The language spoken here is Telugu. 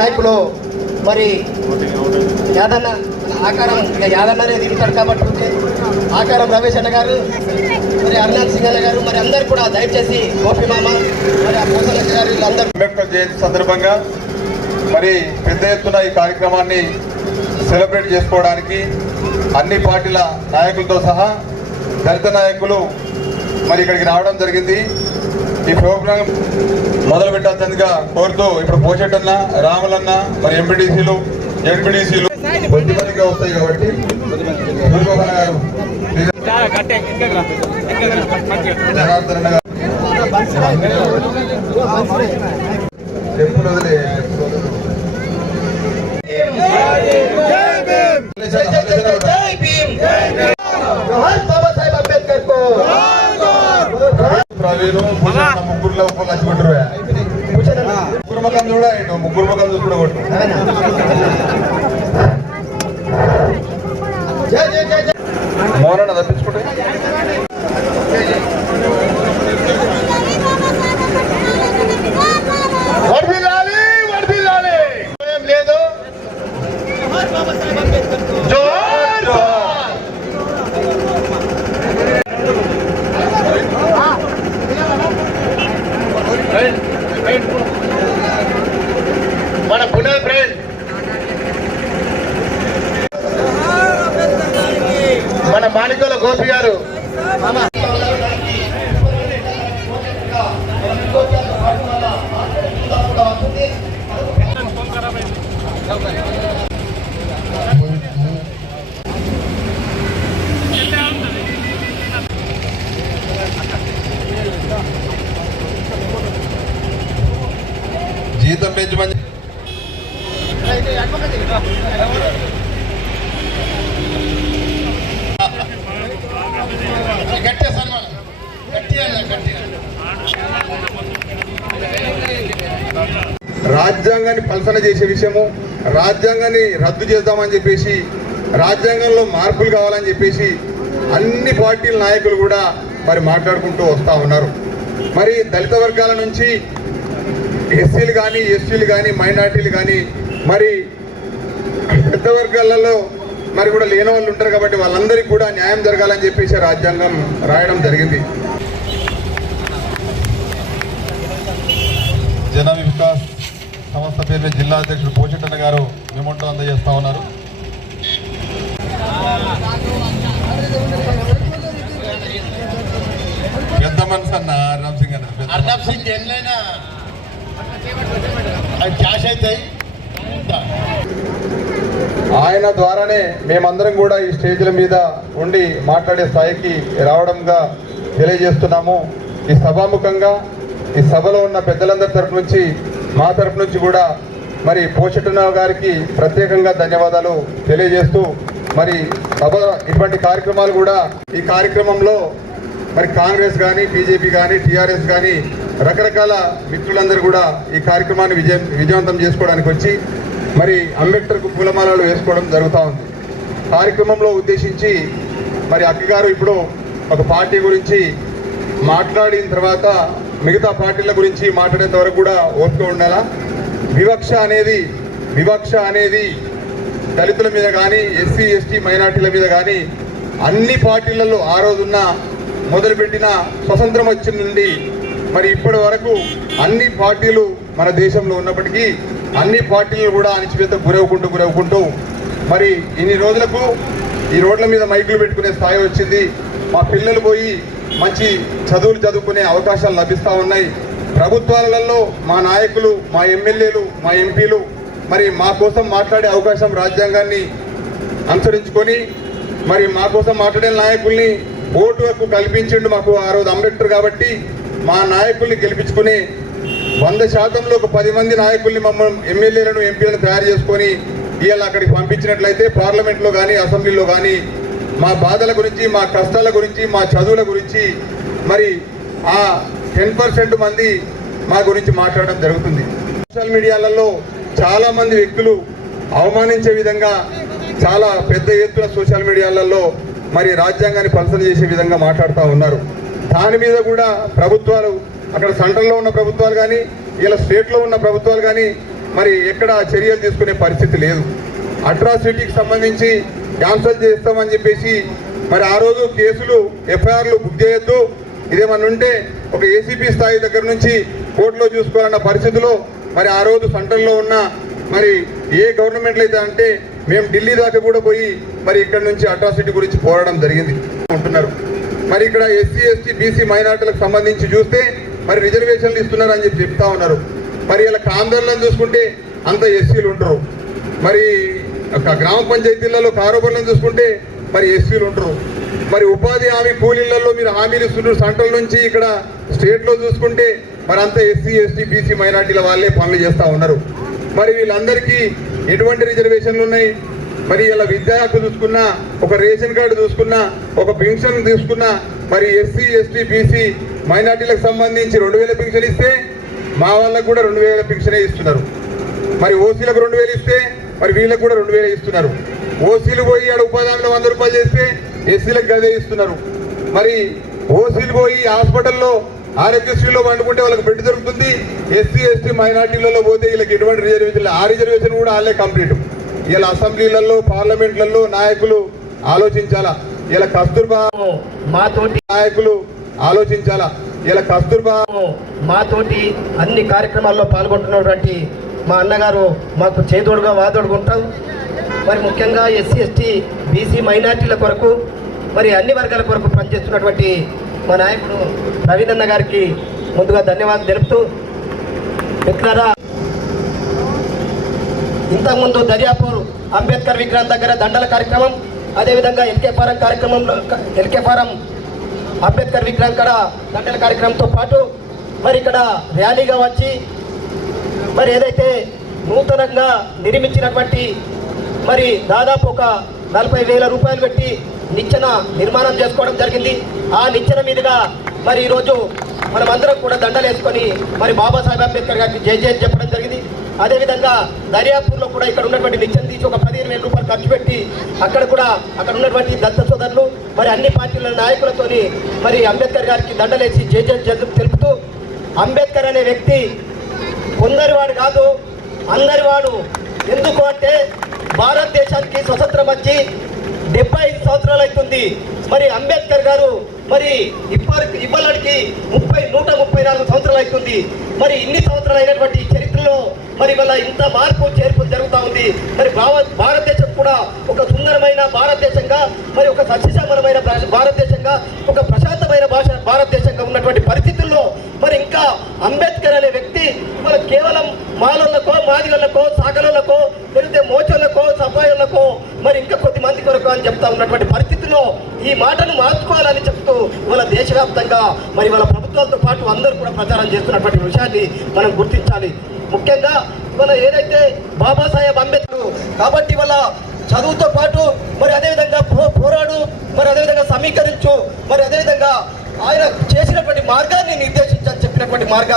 నాయకులు మరి యాదన్న ఆకారం యాదన్ననే దిగుతాడు కాబట్టి ఆకారం రమేష్ అన్న గారు మరి అర్నాథ్ సింగ్ అన్న గారు మరి అందరు కూడా దయచేసి గోపి మామ మరి ఆ పోసల గారు వీళ్ళందరూ అంబేద్కర్ జయంతి సందర్భంగా మరి పెద్ద ఎత్తున ఈ కార్యక్రమాన్ని సెలబ్రేట్ చేసుకోవడానికి అన్ని పార్టీల నాయకులతో సహా దళిత నాయకులు మరి ఇక్కడికి రావడం జరిగింది. ఈ ప్రోగ్రాం మొదలు పెట్టాల్సిందిగా కోరుతూ ఇప్పుడు పోషెట్టన్న రాములన్న మరి ఎంపీటీసీలు జడ్పీటీసీలు కొద్దిమందిగా వస్తాయి కాబట్టి చెప్పులు వదిలే ప్రవీణు ముగ్గురులో లక్ష కొట్టురు ముగ్గురు ముఖం చూడ ముగ్గురు ముఖం చూసి కూడా కొట్టు మోరణ తప్పించుకుంటే లేదు మన పునర్ ఫ్రెండ్ మన మాణిక్యుల గోపి గారు జీతం పెంచమని రాజ్యాంగాన్ని పల్సన చేసే విషయము, రాజ్యాంగాన్ని రద్దు చేద్దామని చెప్పేసి, రాజ్యాంగంలో మార్పులు కావాలని చెప్పేసి అన్ని పార్టీల నాయకులు కూడా మరి మాట్లాడుకుంటూ వస్తూ ఉన్నారు. మరి దళిత వర్గాల నుంచి ఎస్సీలు కానీ ఎస్టీలు కానీ మైనార్టీలు కానీ మరి పెద్ద వర్గాలలో మరి కూడా లేని వాళ్ళు ఉంటారు కాబట్టి వాళ్ళందరికీ కూడా న్యాయం జరగాలని చెప్పేసి రాజ్యాంగం రాయడం జరిగింది. జన వికాస్ సంస్థ పేరు జిల్లా అధ్యక్షుడు పోచెట్టన్న గారు మెమోంటో అందజేస్తా ఉన్నారు. పెద్ద మనసు అన్న అర్నబ్ సింగ్ ఎన్నైనా క్యాష్ అవుతాయి. ఆయన ద్వారానే మేమందరం కూడా ఈ స్టేజ్ల మీద ఉండి మాట్లాడే స్థాయికి రావడంగా తెలియజేస్తున్నాము. ఈ సభాముఖంగా ఈ సభలో ఉన్న పెద్దలందరి తరఫు నుంచి మా తరఫు నుంచి కూడా మరి పోషెట్టన్న గారికి ప్రత్యేకంగా ధన్యవాదాలు తెలియజేస్తూ మరి సభ ఇటువంటి కార్యక్రమాలు కూడా ఈ కార్యక్రమంలో మరి కాంగ్రెస్ కానీ బీజేపీ కానీ టీఆర్ఎస్ కానీ రకరకాల మిత్రులందరూ కూడా ఈ కార్యక్రమాన్ని విజయవంతం చేసుకోవడానికి వచ్చి మరి అంబేద్కర్కు పూలమాలలు వేసుకోవడం జరుగుతూ ఉంది. కార్యక్రమంలో ఉద్దేశించి మరి అక్కగారు ఇప్పుడు ఒక పార్టీ గురించి మాట్లాడిన తర్వాత మిగతా పార్టీల గురించి మాట్లాడేంత వరకు కూడా ఓపిక ఉండాలా. వివక్ష అనేది దళితుల మీద కానీ ఎస్సీ ఎస్టీ మైనార్టీల మీద కానీ అన్ని పార్టీలలో ఆ రోజున్న మొదలుపెట్టిన స్వతంత్రం వచ్చిన నుండి మరి ఇప్పటి వరకు అన్ని పార్టీలు మన దేశంలో ఉన్నప్పటికీ అన్ని పార్టీలు కూడా అణిచివేత గురవుకుంటూ మరి ఇన్ని రోజులకు ఈ రోడ్ల మీద మైకులు పెట్టుకునే స్థాయి వచ్చింది. మా పిల్లలు పోయి మంచి చదువులు చదువుకునే అవకాశాలు లభిస్తూ ఉన్నాయి. ప్రభుత్వాలలో మా నాయకులు, మా ఎమ్మెల్యేలు, మా ఎంపీలు మరి మా కోసం మాట్లాడే అవకాశం రాజ్యాంగాన్ని అనుసరించుకొని మరి మా కోసం మాట్లాడే నాయకుల్ని ఓటు హక్కు కల్పించిండు మాకు ఆ రోజు అంబేద్కర్. కాబట్టి మా నాయకుల్ని గెలిపించుకుని 100%లో ఒక 10 మంది నాయకుల్ని మమ్మల్ని ఎమ్మెల్యేలను ఎంపీలను తయారు చేసుకొని ఇవాళ అక్కడికి పంపించినట్లయితే పార్లమెంట్లో కానీ అసెంబ్లీలో కానీ మా బాధల గురించి, మా కష్టాల గురించి, మా చదువుల గురించి మరి ఆ 10% మంది మా గురించి మాట్లాడడం జరుగుతుంది. సోషల్ మీడియాలలో చాలామంది వ్యక్తులు అవమానించే విధంగా చాలా పెద్ద ఎత్తున సోషల్ మీడియాలలో మరి రాజ్యాంగాన్ని పల్సన చేసే విధంగా మాట్లాడుతూ ఉన్నారు. దాని మీద కూడా ప్రభుత్వాలు, అక్కడ సెంట్రల్లో ఉన్న ప్రభుత్వాలు కానీ ఇలా స్టేట్లో ఉన్న ప్రభుత్వాలు కానీ మరి ఎక్కడ చర్యలు తీసుకునే పరిస్థితి లేదు. అట్రాసిటీకి సంబంధించి క్యాన్సల్ చేస్తామని చెప్పేసి మరి ఆ రోజు కేసులు ఎఫ్ఐఆర్లు బుక్ చేయొద్దు, ఇదేమన్నా ఉంటే ఒక ఏసీపీ స్థాయి దగ్గర నుంచి కోర్టులో చూసుకోవాలన్న పరిస్థితిలో మరి ఆ రోజు సెంట్రల్లో ఉన్న మరి ఏ గవర్నమెంట్లు అయితే అంటే మేము ఢిల్లీ దాకా కూడా పోయి మరి ఇక్కడ నుంచి అట్రాసిటీ గురించి పోరాడడం జరిగింది ఉంటున్నారు. మరి ఇక్కడ ఎస్సీ ఎస్టీ బీసీ మైనార్టీలకు సంబంధించి చూస్తే మరి రిజర్వేషన్లు ఇస్తున్నారు అని చెప్పి చెప్తా ఉన్నారు. మరి ఇలా కాందర్లను చూసుకుంటే అంత ఎస్సీలు ఉంటారు, మరి గ్రామ పంచాయతీలలో కారోబార్లను చూసుకుంటే మరి ఎస్సీలు ఉంటారు, మరి ఉపాధి హామీ కూలీలలో మీరు హామీలు ఇస్తున్నారు సెంట్రల్ నుంచి, ఇక్కడ స్టేట్లో చూసుకుంటే మరి అంత ఎస్సీ ఎస్టీ బీసీ మైనార్టీల వాళ్ళే పనులు చేస్తూ ఉన్నారు. మరి వీళ్ళందరికీ ఎటువంటి రిజర్వేషన్లు ఉన్నాయి? మరి ఇలా విద్యా హక్కు చూసుకున్నా, ఒక రేషన్ కార్డు చూసుకున్నా, ఒక పెన్షన్ తీసుకున్నా, మరి ఎస్సీ ఎస్టీ బీసీ మైనార్టీలకు సంబంధించి 2000 పెన్షన్ ఇస్తే మా వాళ్ళకు కూడా 2000 పెన్షనే ఇస్తున్నారు. మరి ఓసీలకు 2000 ఇస్తే మరి వీళ్ళకు కూడా 2000 ఇస్తున్నారు. ఓసీలు పోయి ఆడ ఉపాధి హామీలో 100 రూపాయలు చేస్తే ఎస్సీలకు గదే ఇస్తున్నారు. మరి ఓసీలు పోయి హాస్పిటల్లో ఆరోగ్యశ్రీలో వండుకుంటే వాళ్ళకి బెడ్ దొరుకుతుంది, ఎస్సీ ఎస్టీ మైనార్టీలలో పోతే వీళ్ళకి ఎటువంటి రిజర్వేషన్, ఆ రిజర్వేషన్ కూడా వాళ్ళే కంప్లీట్. ఇలా అసెంబ్లీలలో పార్లమెంట్లలో నాయకులు ఆలోచించాలా, ఇలా కస్తూర్బా మాతోటి నాయకులు ఆలోచించాలా, ఇలా కస్తూర్బా మాతోటి అన్ని కార్యక్రమాల్లో పాల్గొంటున్నటువంటి మా అన్నగారు మాకు చేదోడుగా వాదోడుగా ఉంటాం. మరి ముఖ్యంగా ఎస్సీ ఎస్టీ బీసీ మైనార్టీల కొరకు మరి అన్ని వర్గాల కొరకు పనిచేస్తున్నటువంటి మా నాయకుడు ప్రవీణ్ అన్న గారికి ముందుగా ధన్యవాదాలు తెలుపుతూ, మిత్రులారా, ఇంతకుముందు దర్యాపూర్ అంబేద్కర్ విగ్రహం దగ్గర దండల కార్యక్రమం, అదేవిధంగా ఎల్కే ఫారం అంబేద్కర్ విగ్రహం కాడ దండల కార్యక్రమంతో పాటు మరి ఇక్కడ ర్యాలీగా వచ్చి మరి ఏదైతే నూతనంగా నిర్మించినటువంటి మరి దాదాపు ఒక 40,000 రూపాయలు పెట్టి నిచ్చెన నిర్మాణం చేసుకోవడం జరిగింది. ఆ నిచ్చెన మీదుగా మరి ఈరోజు మనం అందరం కూడా దండలు వేసుకొని మరి బాబాసాహెబ్ అంబేద్కర్ గారికి జై జై చెప్పడం జరిగింది. అదేవిధంగా దర్యాపూర్లో కూడా ఇక్కడ ఉన్నటువంటి నిచ్చెన తీసి ఒక 15,000 రూపాయలు ఖర్చు పెట్టి అక్కడ ఉన్నటువంటి దత్త సోదరులు మరి అన్ని పార్టీల నాయకులతోని మరి అంబేద్కర్ గారికి దండలేసి జై జై తెలుపుతూ, అంబేద్కర్ అనే వ్యక్తి కొందరివాడు కాదు, అందరివాడు. ఎందుకు అంటే భారతదేశానికి స్వతంత్రం వచ్చి 75 సంవత్సరాలు అవుతుంది. మరి అంబేద్కర్ గారు మరి ఇవ్వడానికి 134 సంవత్సరాలు అవుతుంది. మరి ఇన్ని సంవత్సరాలు అయినటువంటి చరిత్రలో మరి వల్ల ఇంత మార్పు చేర్పు జరుగుతూ ఉంది. మరి భారతదేశం కూడా ఒక సుందరమైన భారతదేశంగా, మరి ఒక సస్యశ్యామలమైన భారతదేశంగా, ఒక ప్రశాంతమైన భారతదేశంగా ఉన్నటువంటి పరిస్థితుల్లో మరి ఇంకా అంబేద్కర్ అనే వ్యక్తి మరి కేవలం మాలలకు, మాదిగలకు, సాగలకు, లేకపోతే మోచోళ్లకు, సఫాయిలకు మరి ఇంకా కొద్ది మంది కొరకు అని చెప్తా ఉన్నటువంటి పరిస్థితుల్లో ఈ మాటను మార్చుకోవాలని చెప్తూ వాళ్ళ దేశవ్యాప్తంగా మరి వాళ్ళ ప్రభుత్వాలతో పాటు అందరూ కూడా ప్రచారం చేస్తున్నటువంటి విషయాన్ని మనం గుర్తించాలి. ముఖ్యంగా ఇవాళ ఏదైతే బాబాసాహెబ్ అంబేద్కర్ కాబట్టి వాళ్ళ చదువుతో పాటు మరి అదేవిధంగా పోరాడు, మరి అదేవిధంగా సమీకరించు, మరి అదేవిధంగా ఆయన చేసినటువంటి మార్గాన్ని నిర్దేశించని చెప్పినటువంటి మార్గాన్ని